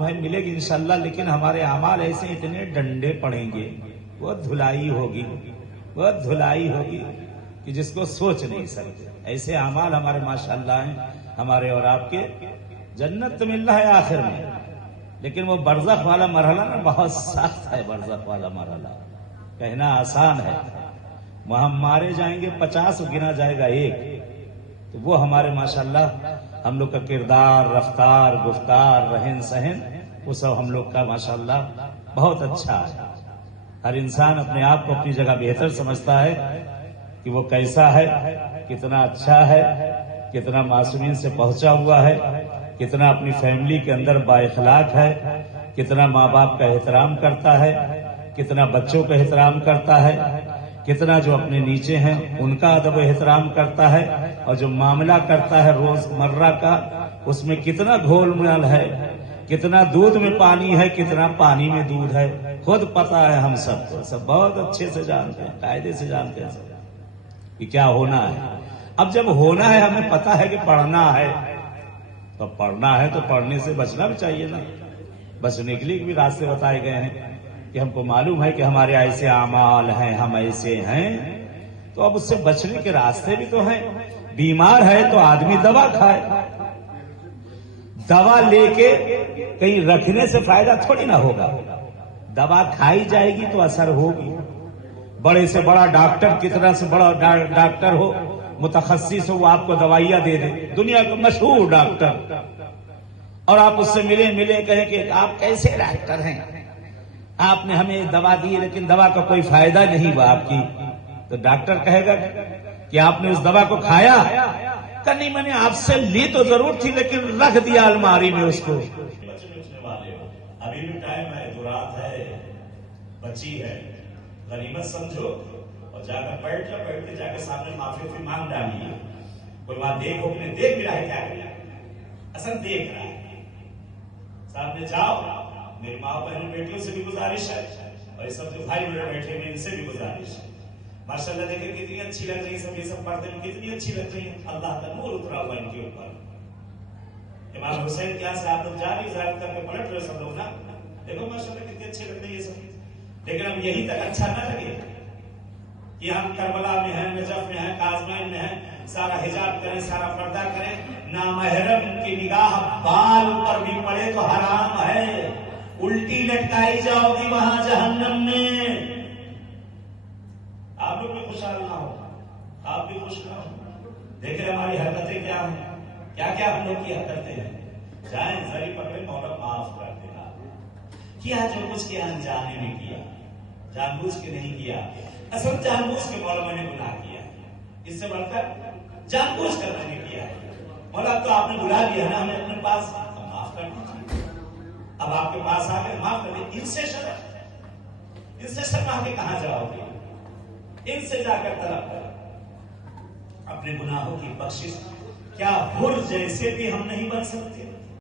ملے گی انشاءاللہ، لیکن ہمارے اعمال ایسے اتنے ڈنڈے پڑیں گے، وہ دھلائی ہوگی کہ جس کو سوچ نہیں سکتے۔ ایسے اعمال ہمارے ماشاءاللہ ہیں، ہمارے اور آپ کے۔ جنت تو مل رہا ہے آخر میں، لیکن وہ برزخ والا مرحلہ نا بہت سخت ہے۔ برزخ والا مرحلہ کہنا آسان ہے، وہاں مارے جائیں گے 50 گنا جائے گا 1، تو وہ ہمارے ماشاءاللہ ہم لوگ کا کردار، رفتار، گفتار، رہن سہن، وہ سب ہم لوگ کا ماشاءاللہ بہت اچھا ہے۔ ہر انسان اپنے آپ کو اپنی جگہ بہتر سمجھتا ہے کہ وہ کیسا ہے، کتنا اچھا ہے، کتنا معصومین سے پہنچا ہوا ہے، کتنا اپنی فیملی کے اندر با اخلاق ہے، کتنا ماں باپ کا احترام کرتا ہے، کتنا بچوں کا احترام کرتا ہے، کتنا جو اپنے نیچے ہیں ان کا ادب و احترام کرتا ہے، اور جو معاملہ کرتا ہے روز مرہ کا اس میں کتنا گھول مل ہے، کتنا دودھ میں پانی ہے، کتنا پانی میں دودھ ہے، خود پتہ ہے ہم سب کو، سب بہت اچھے سے جانتے ہیں، قاعدے سے جانتے ہیں کہ کیا ہونا ہے۔ اب جب ہونا ہے ہمیں پتہ ہے کہ پڑھنا ہے، تو پڑھنا ہے تو پڑھنے سے بچنا بھی چاہیے نا۔ بچنے کے لیے بھی راستے بتائے گئے ہیں کہ ہم کو معلوم ہے کہ ہمارے ایسے اعمال ہیں، ہم ایسے ہیں، تو اب اس سے بچنے کے راستے بھی تو ہیں۔ بیمار ہے تو آدمی دوا کھائے، دوا لے کے کہیں رکھنے سے فائدہ تھوڑی نہ ہوگا، دوا کھائی جائے گی تو اثر ہوگی۔ بڑے سے بڑا ڈاکٹر، کتنا سے بڑا ڈاکٹر ہو، متخصص ہو، وہ آپ کو دوائیاں دے دے، دنیا کا مشہور ڈاکٹر، اور آپ اس سے ملے کہیں کہ آپ کیسے ڈاکٹر ہیں، آپ نے ہمیں دوا دی لیکن دوا کا کوئی فائدہ نہیں ہوا آپ کی، تو ڈاکٹر کہے گا کہ آپ نے اس دوا کو کھایا؟ کہ نہیں، میں نے آپ سے لی تو ضرور تھی لیکن رکھ دیا الماری میں اس کو۔ ابھی بھی ٹائم ہے، جو رات ہے بچی ہے، غنیمت سمجھو اور جا کر بیٹھ کے جا کے سامنے معافی مانگ ڈالیے۔ کوئی بات دیکھ بھی رہا ہے، کیا کرے، اصل دیکھ رہا ہے، سامنے جاؤ۔ میری ماں بہن بیٹیوں سے بھی گزارش ہے، اور یہ سب جو بھائی بڑے بیٹھے ہوئے ان سے بھی گزارش ہے۔ ماشاءاللہ دیکھیں کتنی اچھی لگ رہی ہے، یہ سب پردے میں کتنی اچھی لگ رہی ہے، اللہ کا نور اترا ہوا ان کے اوپر۔ امام حسین کیا سے آپ لوگ جا رہی زیارت کر کے پلٹ رہے سب لوگ نا، دیکھو ماشاءاللہ کتنی اچھی لگ رہی ہے یہ سب۔ لیکن اب یہی تک اچھا نہ لگے کہ ہم کربلا میں ہیں، نجف میں ہیں، کاظمین میں ہیں، سارا حجاب کریں، سارا پردہ کریں، نامحرم کی نگاہ بال پر بھی پڑے تو حرام ہے، الٹی لٹکائی جاؤ گی وہاں جہنم میں۔ آپ لوگ بھی خوشحال نہ ہو، آپ بھی خوش نہ ہو۔ دیکھیں ہماری حرکتیں کیا ہیں، کیا کیا ہم لوگ کی حرکتیں ہیں۔ جائیں زری پکڑے، مولا معاف کر دینا، کیا جو کچھ کیا انجانے میں کیا، جان بوجھ کے نہیں کیا۔ اصل جان بوجھ کے مولا میں نے گناہ کیا، اس سے بڑھ کر جان بوجھ کر میں نے کیا۔ مولا تو آپ نے بلا لیا نا ہمیں اپنے پاس، معاف کر دیجیے۔ اب آپ کے پاس آ کے معاف کر دیں، ان سے شرما کے کہاں جاؤ گے؟ ان سے جا کر طلب کر اپنے گناہوں کی بخشش۔ کیا حر جیسے بھی ہم نہیں بن سکتے؟